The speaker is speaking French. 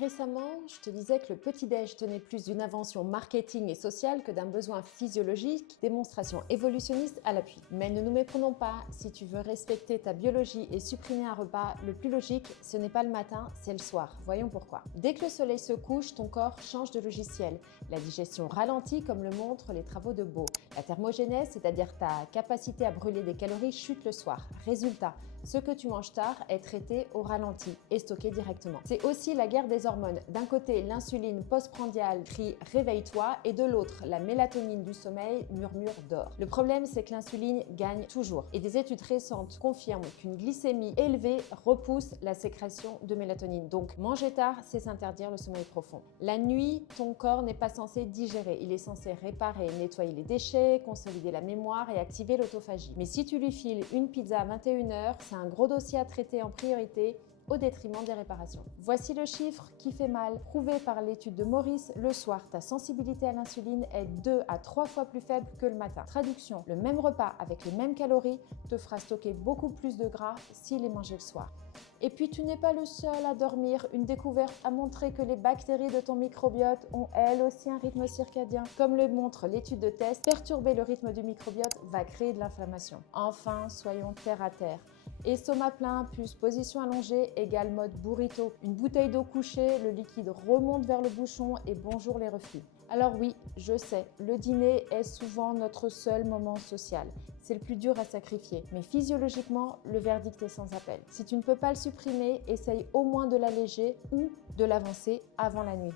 Récemment, je te disais que le petit-déj tenait plus d'une invention marketing et sociale que d'un besoin physiologique, démonstration évolutionniste à l'appui. Mais ne nous méprenons pas, si tu veux respecter ta biologie et supprimer un repas, le plus logique, ce n'est pas le matin, c'est le soir. Voyons pourquoi. Dès que le soleil se couche, ton corps change de logiciel. La digestion ralentit comme le montrent les travaux de Beau. La thermogénèse, c'est-à-dire ta capacité à brûler des calories, chute le soir. Résultat, ce que tu manges tard est traité au ralenti et stocké directement. C'est aussi la guerre des hormones. D'un côté, l'insuline postprandiale crie « réveille-toi » et de l'autre, la mélatonine du sommeil murmure « dors ». Le problème, c'est que l'insuline gagne toujours. Et des études récentes confirment qu'une glycémie élevée repousse la sécrétion de mélatonine. Donc, manger tard, c'est s'interdire le sommeil profond. La nuit, ton corps n'est pas censé digérer. Il est censé réparer, nettoyer les déchets, consolider la mémoire et activer l'autophagie. Mais si tu lui files une pizza à 21h, c'est un gros dossier à traiter en priorité au détriment des réparations. Voici le chiffre qui fait mal. Prouvé par l'étude de Maurice, le soir, ta sensibilité à l'insuline est 2 à 3 fois plus faible que le matin. Traduction, le même repas avec les mêmes calories te fera stocker beaucoup plus de gras s'il est mangé le soir. Et puis tu n'es pas le seul à dormir. Une découverte a montré que les bactéries de ton microbiote ont elles aussi un rythme circadien. Comme le montre l'étude de test, perturber le rythme du microbiote va créer de l'inflammation. Enfin, soyons terre à terre. Estomac plein plus position allongée égale mode burrito. Une bouteille d'eau couchée, le liquide remonte vers le bouchon et bonjour les reflux. Alors oui, je sais, le dîner est souvent notre seul moment social. C'est le plus dur à sacrifier, mais physiologiquement, le verdict est sans appel. Si tu ne peux pas le supprimer, essaye au moins de l'alléger ou de l'avancer avant la nuit.